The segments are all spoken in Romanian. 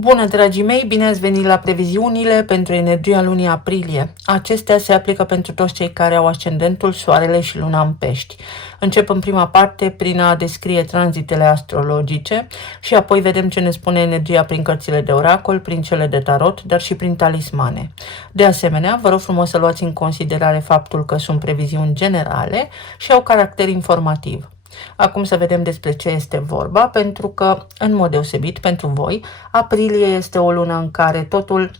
Bună, dragii mei! Bine ați venit la previziunile pentru energia lunii aprilie. Acestea se aplică pentru toți cei care au ascendentul, soarele și luna în pești. Încep în prima parte prin a descrie tranzitele astrologice și apoi vedem ce ne spune energia prin cărțile de oracol, prin cele de tarot, dar și prin talismane. De asemenea, vă rog frumos să luați în considerare faptul că sunt previziuni generale și au caracter informativ. Acum să vedem despre ce este vorba, pentru că, în mod deosebit pentru voi, aprilie este o lună în care totul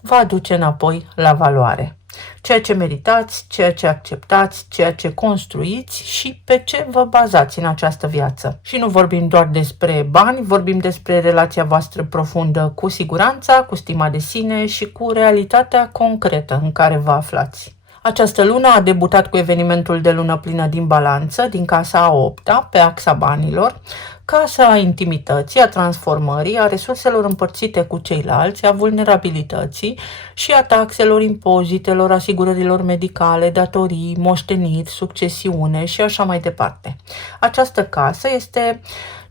va aduce înapoi la valoare. Ceea ce meritați, ceea ce acceptați, ceea ce construiți și pe ce vă bazați în această viață. Și nu vorbim doar despre bani, vorbim despre relația voastră profundă cu siguranța, cu stima de sine și cu realitatea concretă în care vă aflați. Această lună a debutat cu evenimentul de lună plină din balanță, din casa a 8-a, pe axa banilor, casa a intimității, a transformării, a resurselor împărțite cu ceilalți, a vulnerabilității și a taxelor, impozitelor, asigurărilor medicale, datorii, moșteniri, succesiune și așa mai departe. Această casă este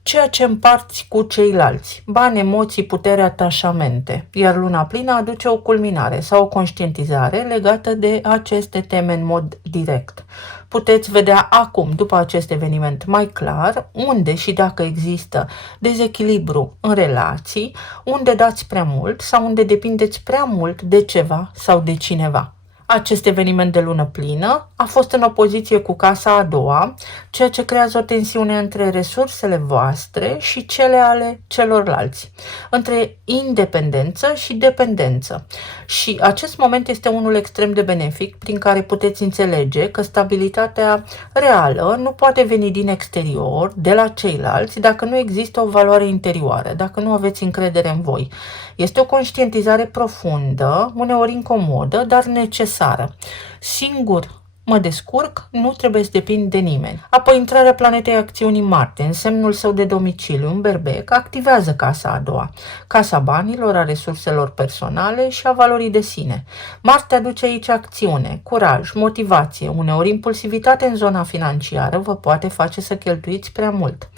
ceea ce împarți cu ceilalți, bani, emoții, putere, atașamente, iar luna plină aduce o culminare sau o conștientizare legată de aceste teme în mod direct. Puteți vedea acum, după acest eveniment, mai clar unde și dacă există dezechilibru în relații, unde dați prea mult sau unde depindeți prea mult de ceva sau de cineva. Acest eveniment de lună plină a fost în opoziție cu casa a doua, ceea ce creează o tensiune între resursele voastre și cele ale celorlalți, între independență și dependență. Și acest moment este unul extrem de benefic, prin care puteți înțelege că stabilitatea reală nu poate veni din exterior, de la ceilalți, dacă nu există o valoare interioară, dacă nu aveți încredere în voi. Este o conștientizare profundă, uneori incomodă, dar necesară. Singur mă descurc, nu trebuie să depind de nimeni. Apoi intrarea planetei acțiunii Marte în semnul său de domiciliu, în Berbec, activează casa a doua, casa banilor, a resurselor personale și a valorii de sine. Marte aduce aici acțiune, curaj, motivație, uneori impulsivitate în zona financiară vă poate face să cheltuiți prea mult.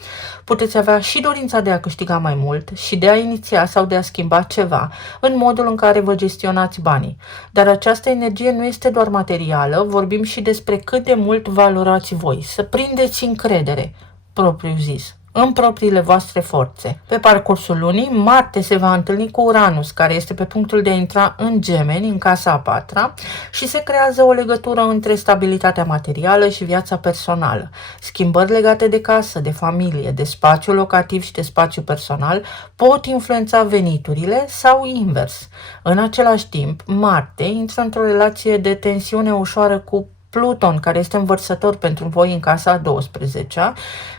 Puteți avea și dorința de a câștiga mai mult și de a iniția sau de a schimba ceva în modul în care vă gestionați banii. Dar această energie nu este doar materială, vorbim și despre cât de mult valorați voi, să prindeți încredere, propriu zis, în propriile voastre forțe. Pe parcursul lunii, Marte se va întâlni cu Uranus, care este pe punctul de a intra în Gemeni, în casa a patra, și se creează o legătură între stabilitatea materială și viața personală. Schimbări legate de casă, de familie, de spațiu locativ și de spațiu personal pot influența veniturile sau invers. În același timp, Marte intră într-o relație de tensiune ușoară cu Pluton, care este învărsător pentru voi în casa a 12-a,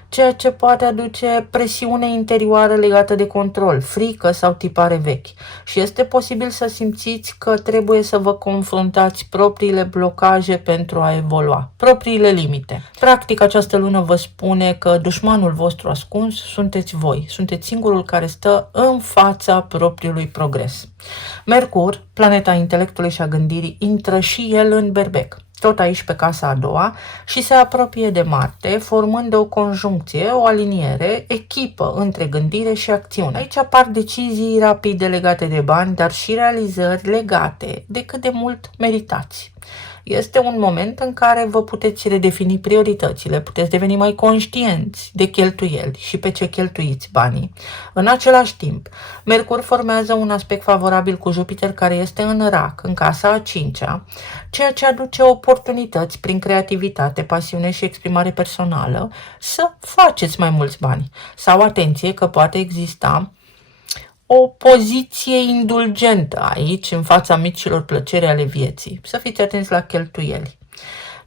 ceea ce poate aduce presiune interioară legată de control, frică sau tipare vechi. Și este posibil să simțiți că trebuie să vă confruntați propriile blocaje pentru a evolua, propriile limite. Practic, această lună vă spune că dușmanul vostru ascuns sunteți voi, sunteți singurul care stă în fața propriului progres. Mercur, planeta intelectului și a gândirii, intră și el în Berbec, tot aici pe casa a doua, și se apropie de Marte, formând o conjuncție, o aliniere, echipă între gândire și acțiune. Aici apar decizii rapide legate de bani, dar și realizări legate de cât de mult meritați. Este un moment în care vă puteți redefini prioritățile, puteți deveni mai conștienți de cheltuieli și pe ce cheltuiți banii. În același timp, Mercur formează un aspect favorabil cu Jupiter, care este în Rac, în casa a 5-a, ceea ce aduce oportunități prin creativitate, pasiune și exprimare personală să faceți mai mulți bani. Sau atenție că poate exista o poziție indulgentă aici, în fața micilor plăceri ale vieții. Să fiți atenți la cheltuieli.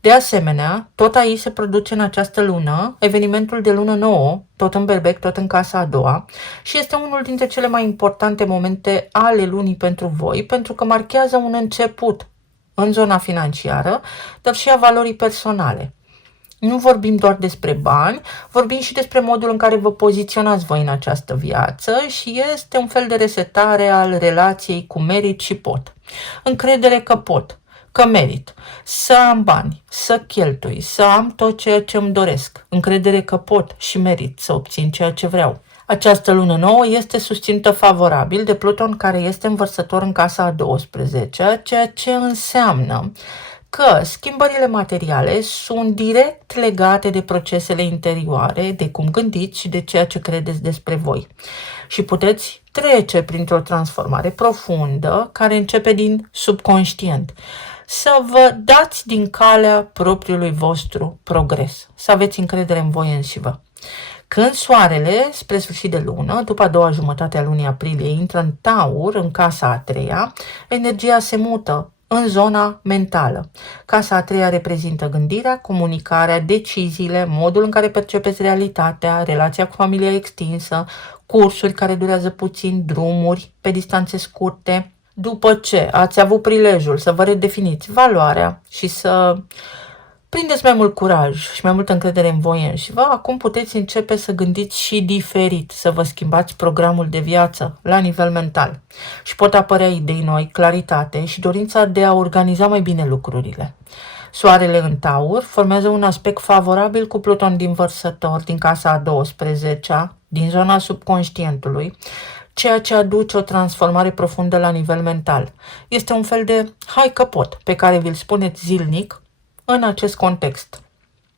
De asemenea, tot aici se produce în această lună evenimentul de lună nouă, tot în Berbec, tot în casa a doua, și este unul dintre cele mai importante momente ale lunii pentru voi, pentru că marchează un început în zona financiară, dar și a valorii personale. Nu vorbim doar despre bani, vorbim și despre modul în care vă poziționați voi în această viață și este un fel de resetare al relației cu merit și pot. Încredere că pot, că merit, să am bani, să cheltui, să am tot ceea ce îmi doresc. Încredere că pot și merit să obțin ceea ce vreau. Această lună nouă este susținută favorabil de Pluton, care este învărsător în casa a 12-a, ceea ce înseamnă că schimbările materiale sunt direct legate de procesele interioare, de cum gândiți și de ceea ce credeți despre voi. Și puteți trece printr-o transformare profundă care începe din subconștient. Să vă dați din calea propriului vostru progres, să aveți încredere în voi înșivă. Când soarele, spre sfârșit de lună, după a doua jumătate a lunii aprilie, intră în Taur, în casa a treia, energia se mută în zona mentală. Casa a treia reprezintă gândirea, comunicarea, deciziile, modul în care percepeți realitatea, relația cu familia extinsă, cursuri care durează puțin, drumuri pe distanțe scurte. După ce ați avut prilejul să vă redefiniți valoarea și să prindeți mai mult curaj și mai multă încredere în voi înși vă, acum puteți începe să gândiți și diferit, să vă schimbați programul de viață la nivel mental. Și pot apărea idei noi, claritate și dorința de a organiza mai bine lucrurile. Soarele în Taur formează un aspect favorabil cu Pluton din Vărsător, din casa a 12-a, din zona subconștientului, ceea ce aduce o transformare profundă la nivel mental. Este un fel de hai că pot, pe care vi-l spuneți zilnic în acest context.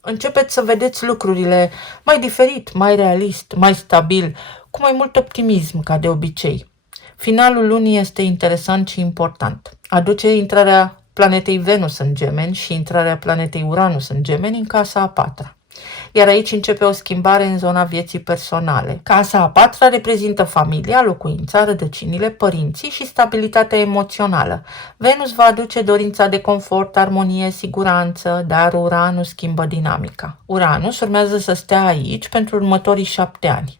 Începeți să vedeți lucrurile mai diferit, mai realist, mai stabil, cu mai mult optimism ca de obicei. Finalul lunii este interesant și important. Aduce intrarea planetei Venus în Gemeni și intrarea planetei Uranus în Gemeni în casa a patra. Iar aici începe o schimbare în zona vieții personale. Casa a patra reprezintă familia, locuința, rădăcinile, părinții și stabilitatea emoțională. Venus va aduce dorința de confort, armonie, siguranță, dar Uranus schimbă dinamica. Uranus urmează să stea aici pentru următorii 7 ani.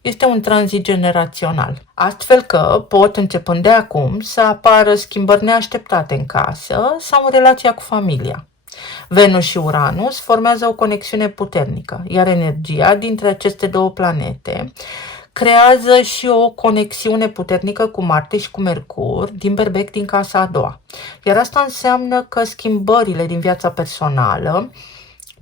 Este un tranzit generațional. Astfel că pot, începând de acum, să apară schimbări neașteptate în casă sau în relația cu familia. Venus și Uranus formează o conexiune puternică, iar energia dintre aceste două planete creează și o conexiune puternică cu Marte și cu Mercur din Berbec, din casa a doua. Iar asta înseamnă că schimbările din viața personală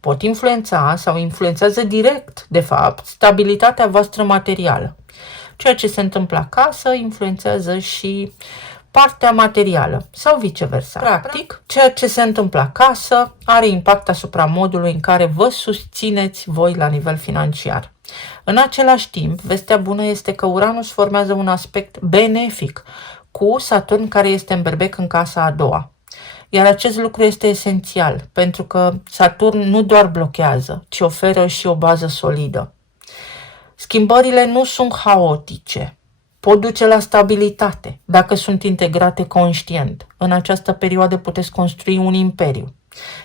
pot influența sau influențează direct, de fapt, stabilitatea voastră materială. Ceea ce se întâmplă acasă influențează și partea materială sau viceversa. Practic, ceea ce se întâmplă acasă are impact asupra modului în care vă susțineți voi la nivel financiar. În același timp, vestea bună este că Uranus formează un aspect benefic cu Saturn, care este în Berbec în casa a doua. Iar acest lucru este esențial, pentru că Saturn nu doar blochează, ci oferă și o bază solidă. Schimbările nu sunt haotice, pot duce la stabilitate dacă sunt integrate conștient. În această perioadă puteți construi un imperiu.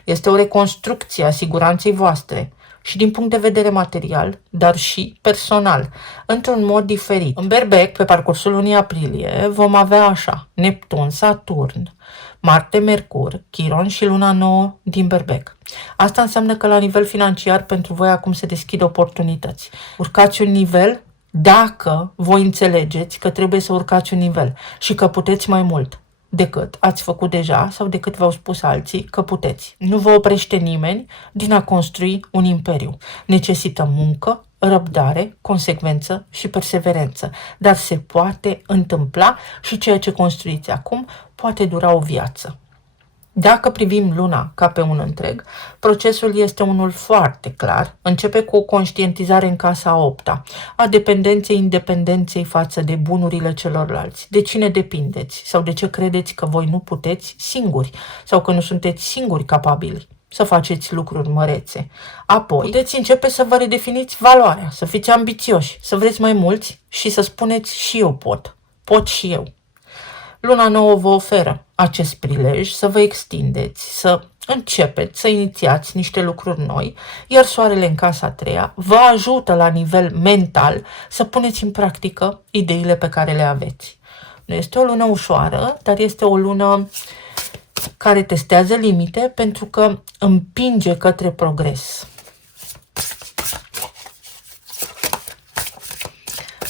Este o reconstrucție a siguranței voastre și din punct de vedere material, dar și personal, într-un mod diferit. În Berbec, pe parcursul lunii aprilie, vom avea așa: Neptun, Saturn, Marte, Mercur, Chiron și luna nouă din Berbec. Asta înseamnă că la nivel financiar pentru voi acum se deschid oportunități. Urcați un nivel dacă voi înțelegeți că trebuie să urcați un nivel și că puteți mai mult decât ați făcut deja sau decât v-au spus alții că puteți. Nu vă oprește nimeni din a construi un imperiu. Necesită muncă, răbdare, consecvență și perseverență, dar se poate întâmpla și ceea ce construiți acum poate dura o viață. Dacă privim luna ca pe un întreg, procesul este unul foarte clar. Începe cu o conștientizare în casa a opta, a dependenței, independenței față de bunurile celorlalți. De cine depindeți sau de ce credeți că voi nu puteți singuri sau că nu sunteți singuri capabili să faceți lucruri mărețe. Apoi puteți începe să vă redefiniți valoarea, să fiți ambițioși, să vreți mai mulți și să spuneți și eu pot. Pot și eu. Luna nouă vă oferă acest prilej să vă extindeți, să începeți, să inițiați niște lucruri noi, iar soarele în casa a treia vă ajută la nivel mental să puneți în practică ideile pe care le aveți. Nu este o lună ușoară, dar este o lună care testează limite pentru că împinge către progres.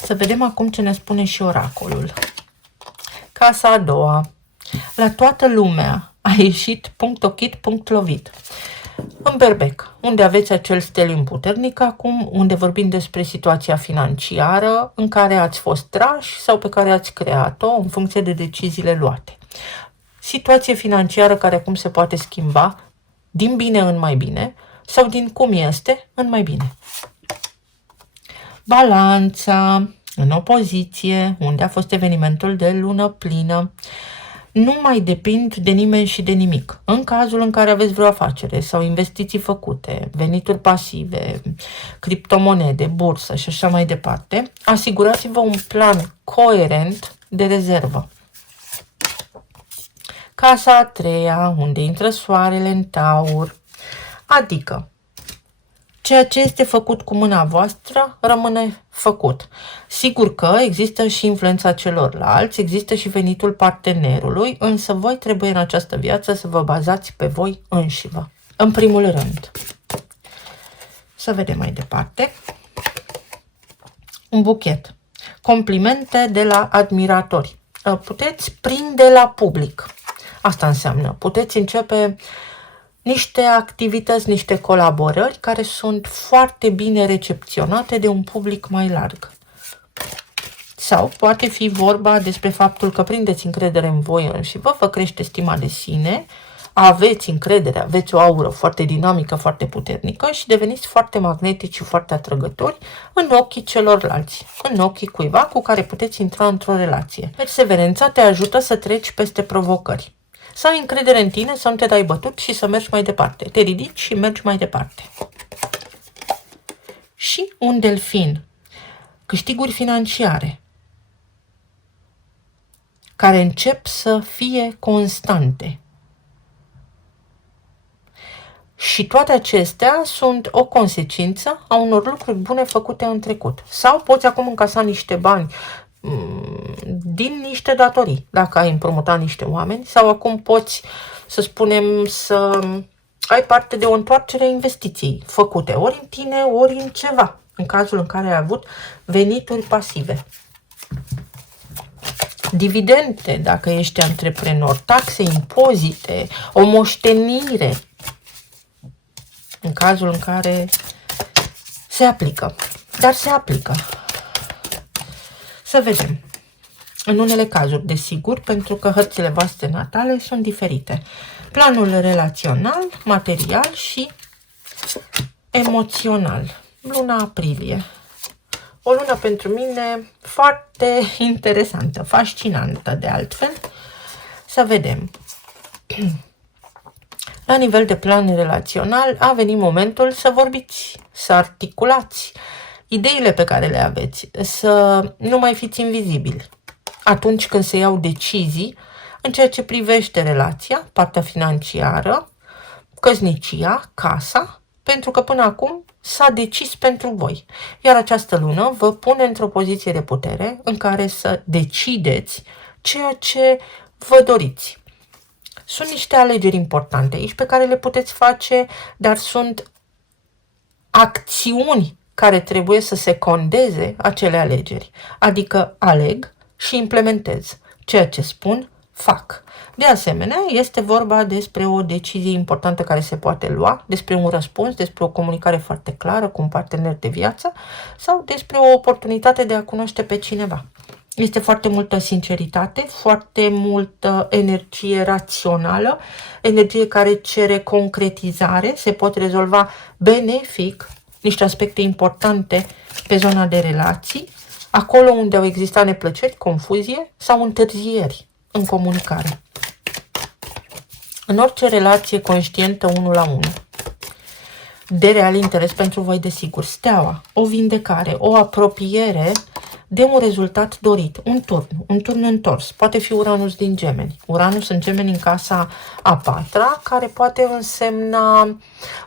Să vedem acum ce ne spune și oracolul. Casa a doua. La toată lumea a ieșit punct ochit, punct lovit. În berbec, unde aveți acel stelium puternic acum, unde vorbim despre situația financiară în care ați fost trași sau pe care ați creat-o în funcție de deciziile luate. Situație financiară care acum se poate schimba din bine în mai bine sau din cum este în mai bine. Balanța, în opoziție, unde a fost evenimentul de lună plină, nu mai depind de nimeni și de nimic. În cazul în care aveți vreo afacere sau investiții făcute, venituri pasive, criptomonede, bursă și așa mai departe, asigurați-vă un plan coerent de rezervă. Casa a treia, unde intră soarele în taur, adică ceea ce este făcut cu mâna voastră rămâne făcut. Sigur că există și influența celorlalți, există și venitul partenerului, însă voi trebuie în această viață să vă bazați pe voi înșivă. În primul rând, să vedem mai departe, un buchet. Complimente de la admiratori. Puteți prinde la public. Asta înseamnă, puteți începe niște activități, niște colaborări care sunt foarte bine recepționate de un public mai larg. Sau poate fi vorba despre faptul că prindeți încredere în voi înșivă, vă crește stima de sine, aveți încredere, aveți o aură foarte dinamică, foarte puternică și deveniți foarte magnetici și foarte atrăgători în ochii celorlalți, în ochii cuiva cu care puteți intra într-o relație. Perseverența te ajută să treci peste provocări. Să ai încredere în tine, să nu te dai bătut și să mergi mai departe. Te ridici și mergi mai departe. Și un delfin. Câștiguri financiare care încep să fie constante. Și toate acestea sunt o consecință a unor lucruri bune făcute în trecut. Sau poți acum încasa niște bani din niște datorii, dacă ai împrumutat niște oameni, sau acum poți, să spunem, să ai parte de o întoarcere a investiției făcute, ori în tine, ori în ceva, în cazul în care ai avut venituri pasive. Dividende, dacă ești antreprenor, taxe, impozite, o moștenire, în cazul în care se aplică. Dar se aplică. Să vedem. În unele cazuri, desigur, pentru că hărțile voastre natale sunt diferite. Planul relațional, material și emoțional. Luna aprilie. O lună pentru mine foarte interesantă, fascinantă de altfel. Să vedem. La nivel de plan relațional a venit momentul să vorbiți, să articulați ideile pe care le aveți, să nu mai fiți invizibili atunci când se iau decizii în ceea ce privește relația, partea financiară, căsnicia, casa, pentru că până acum s-a decis pentru voi. Iar această lună vă pune într-o poziție de putere în care să decideți ceea ce vă doriți. Sunt niște alegeri importante aici pe care le puteți face, dar sunt acțiuni care trebuie să secondeze acele alegeri. Adică aleg și implementez. Ceea ce spun, fac. De asemenea, este vorba despre o decizie importantă care se poate lua, despre un răspuns, despre o comunicare foarte clară cu un partener de viață sau despre o oportunitate de a cunoaște pe cineva. Este foarte multă sinceritate, foarte multă energie rațională, energie care cere concretizare, se pot rezolva benefic niște aspecte importante pe zona de relații, acolo unde au existat neplăceri, confuzie sau întârzieri în comunicare. În orice relație conștientă 1 la 1, de real interes pentru voi, desigur, steaua, o vindecare, o apropiere de un rezultat dorit, un turn întors. Poate fi Uranus din Gemeni. Uranus în Gemeni în casa a 4-a, care poate însemna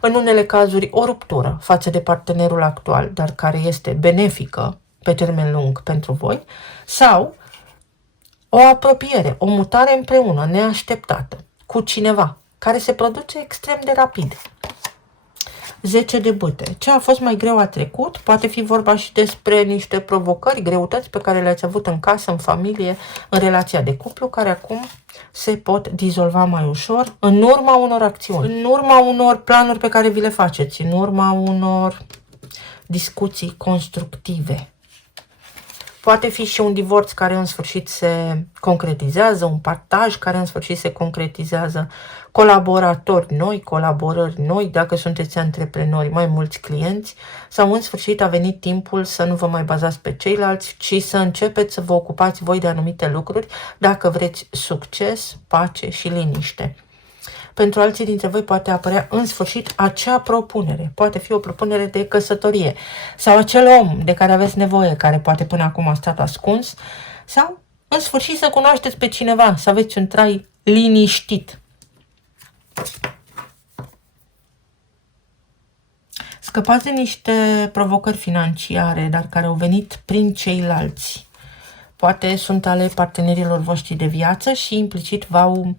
în unele cazuri o ruptură față de partenerul actual, dar care este benefică pe termen lung pentru voi, sau o apropiere, o mutare împreună, neașteptată, cu cineva, care se produce extrem de rapid. 10 de bâte. Ce a fost mai greu a trecut, poate fi vorba și despre niște provocări, greutăți pe care le-ați avut în casă, în familie, în relația de cuplu, care acum se pot dizolva mai ușor în urma unor acțiuni, în urma unor planuri pe care vi le faceți, în urma unor discuții constructive. Poate fi și un divorț care în sfârșit se concretizează, un partaj care în sfârșit se concretizează, colaboratori noi, colaborări noi, dacă sunteți antreprenori, mai mulți clienți, sau în sfârșit a venit timpul să nu vă mai bazați pe ceilalți, ci să începeți să vă ocupați voi de anumite lucruri dacă vreți succes, pace și liniște. Pentru alții dintre voi poate apărea în sfârșit acea propunere. Poate fi o propunere de căsătorie sau acel om de care aveți nevoie, care poate până acum a stat ascuns, sau în sfârșit să cunoașteți pe cineva, să aveți un trai liniștit. Scăpați de niște provocări financiare, dar care au venit prin ceilalți. Poate sunt ale partenerilor voștri de viață și implicit v-au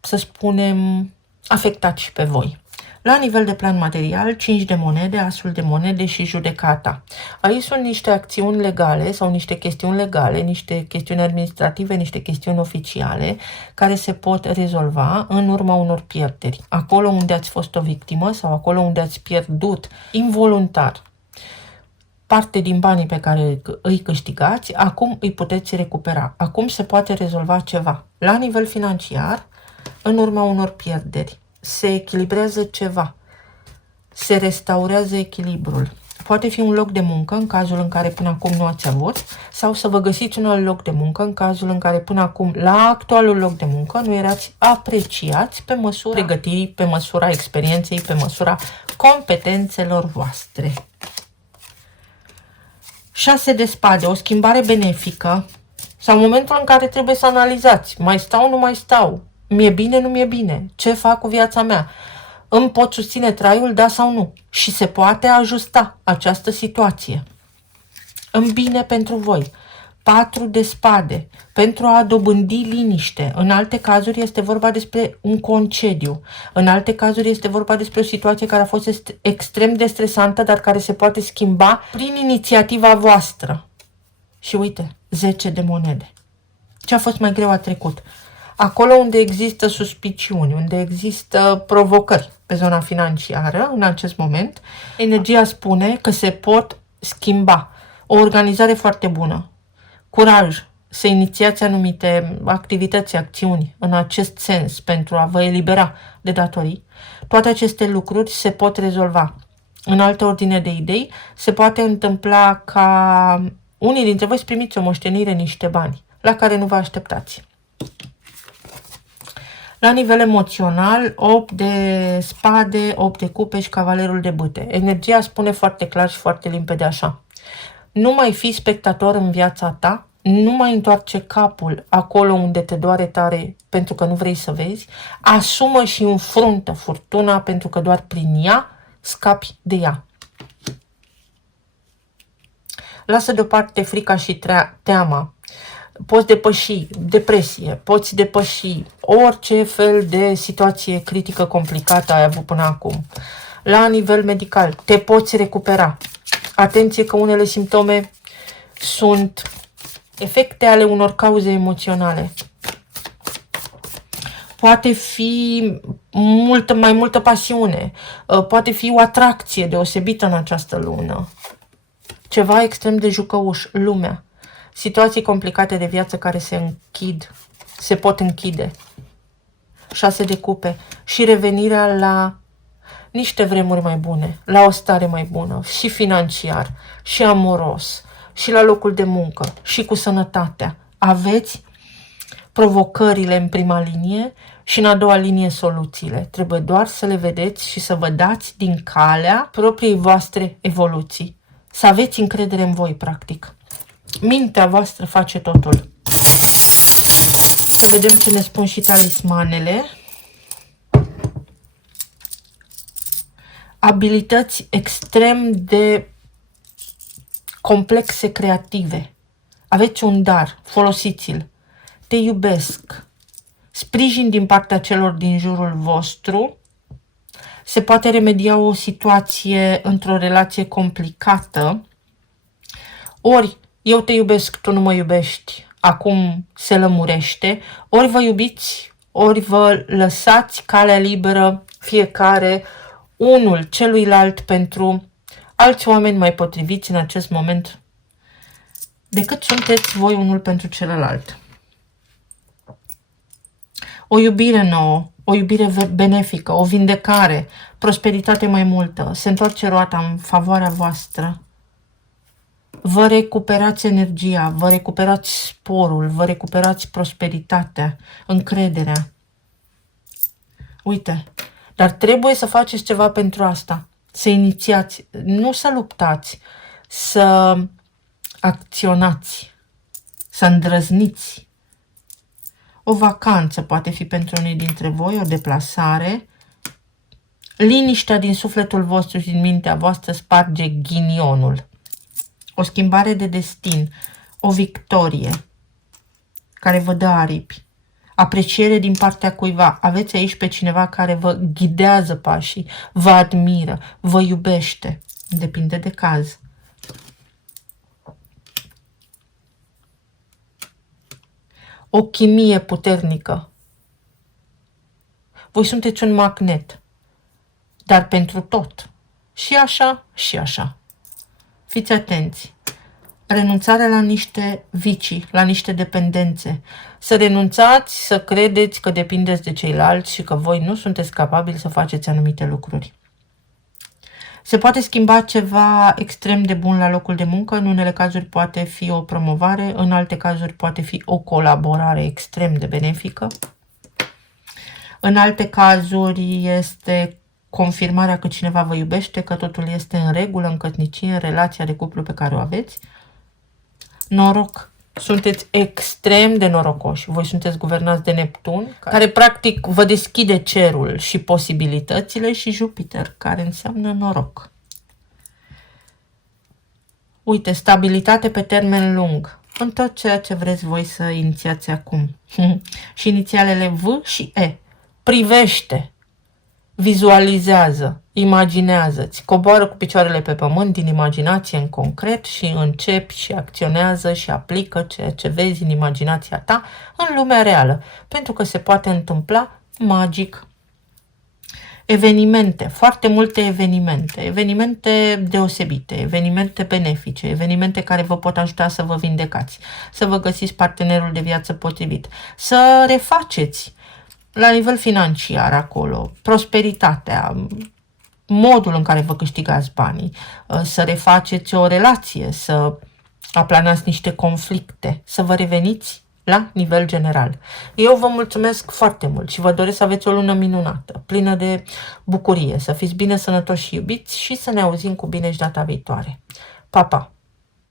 să spunem, afectat și pe voi. La nivel de plan material, 5 de monede, asul de monede și judecata. Aici sunt niște acțiuni legale sau niște chestiuni legale, niște chestiuni administrative, niște chestiuni oficiale care se pot rezolva în urma unor pierderi. Acolo unde ați fost o victimă sau acolo unde ați pierdut involuntar parte din banii pe care îi câștigați, acum îi puteți recupera. Acum se poate rezolva ceva. La nivel financiar, în urma unor pierderi, se echilibrează ceva, se restaurează echilibrul. Poate fi un loc de muncă în cazul în care până acum nu ați avut, sau să vă găsiți un alt loc de muncă în cazul în care până acum la actualul loc de muncă nu erați apreciați pe măsura pregătirii, pe măsura experienței, pe măsura competențelor voastre. 6 de spade, o schimbare benefică sau momentul în care trebuie să analizați, mai stau, nu mai stau, mi-e bine, nu mi-e bine, ce fac cu viața mea, îmi pot susține traiul, da sau nu, și se poate ajusta această situație în bine pentru voi. 4 de spade, pentru a dobândi liniște. În alte cazuri este vorba despre un concediu. În alte cazuri este vorba despre o situație care a fost extrem de stresantă, dar care se poate schimba prin inițiativa voastră. Și uite, 10 de monede. Ce a fost mai greu a trecut. Acolo unde există suspiciuni, unde există provocări pe zona financiară, în acest moment, energia spune că se pot schimba. O organizare foarte bună. Curaj să inițiați anumite activități, acțiuni în acest sens pentru a vă elibera de datorii. Toate aceste lucruri se pot rezolva. În altă ordine de idei, se poate întâmpla ca unii dintre voi să primiți o moștenire, niște bani, la care nu vă așteptați. La nivel emoțional, 8 de spade, 8 de cupe și cavalerul de bâte. Energia spune foarte clar și foarte limpede așa. Nu mai fi spectator în viața ta, nu mai întoarce capul acolo unde te doare tare pentru că nu vrei să vezi, asumă și înfruntă furtuna pentru că doar prin ea scapi de ea. Lasă deoparte frica și teama. Poți depăși depresie, poți depăși orice fel de situație critică, complicată ai avut până acum. La nivel medical, te poți recupera. Atenție că unele simptome sunt efecte ale unor cauze emoționale. Poate fi mai multă pasiune, poate fi o atracție deosebită în această lună. Ceva extrem de jucăuș, lumea. Situații complicate de viață care se pot închide. 6 de cupe și revenirea la niște vremuri mai bune, la o stare mai bună, și financiar, și amoros, și la locul de muncă, și cu sănătatea. Aveți provocările în prima linie și în a doua linie soluțiile. Trebuie doar să le vedeți și să vă dați din calea propriei voastre evoluții. Să aveți încredere în voi, practic. Mintea voastră face totul. Să vedem ce ne spun și talismanele. Abilități extrem de complexe, creative. Aveți un dar, folosiți-l. Te iubesc. Sprijin din partea celor din jurul vostru. Se poate remedia o situație într-o relație complicată. Ori eu te iubesc, tu nu mă iubești, acum se lămurește. Ori vă iubiți, ori vă lăsați calea liberă fiecare unul celuilalt pentru alți oameni mai potriviți în acest moment decât sunteți voi unul pentru celălalt. O iubire nouă, o iubire benefică, o vindecare, prosperitate mai multă, se întoarce roata în favoarea voastră. Vă recuperați energia, vă recuperați sporul, vă recuperați prosperitatea, încrederea. Uite, dar trebuie să faceți ceva pentru asta, să inițiați, nu să luptați, să acționați, să îndrăzniți. O vacanță poate fi pentru unii dintre voi, o deplasare. Liniștea din sufletul vostru și din mintea voastră sparge ghinionul. O schimbare de destin, o victorie care vă dă aripi. Apreciere din partea cuiva. Aveți aici pe cineva care vă ghidează pașii, vă admiră, vă iubește. Depinde de caz. O chimie puternică. Voi sunteți un magnet, dar pentru tot. Și așa, și așa. Fiți atenți. Renunțarea la niște vicii, la niște dependențe. Să renunțați să credeți că depindeți de ceilalți și că voi nu sunteți capabili să faceți anumite lucruri. Se poate schimba ceva extrem de bun la locul de muncă, în unele cazuri poate fi o promovare, în alte cazuri poate fi o colaborare extrem de benefică. În alte cazuri este confirmarea că cineva vă iubește, că totul este în regulă, în căsnicie, în relația de cuplu pe care o aveți. Noroc! Sunteți extrem de norocoși. Voi sunteți guvernați de Neptun, care practic vă deschide cerul și posibilitățile, și Jupiter, care înseamnă noroc. Uite, stabilitate pe termen lung, în tot ceea ce vreți voi să inițiați acum. Și inițialele V și E. Privește, vizualizează, imaginează-ți, coboară cu picioarele pe pământ din imaginație în concret și începi și acționează și aplică ceea ce vezi în imaginația ta în lumea reală, pentru că se poate întâmpla magic. Evenimente, foarte multe evenimente, evenimente deosebite, evenimente benefice, evenimente care vă pot ajuta să vă vindecați, să vă găsiți partenerul de viață potrivit, să refaceți la nivel financiar acolo, prosperitatea, modul în care vă câștigați banii, să refaceți o relație, să aplanați niște conflicte, să vă reveniți la nivel general. Eu vă mulțumesc foarte mult și vă doresc să aveți o lună minunată, plină de bucurie, să fiți bine, sănătoși și iubiți și să ne auzim cu bine și data viitoare. Pa, pa!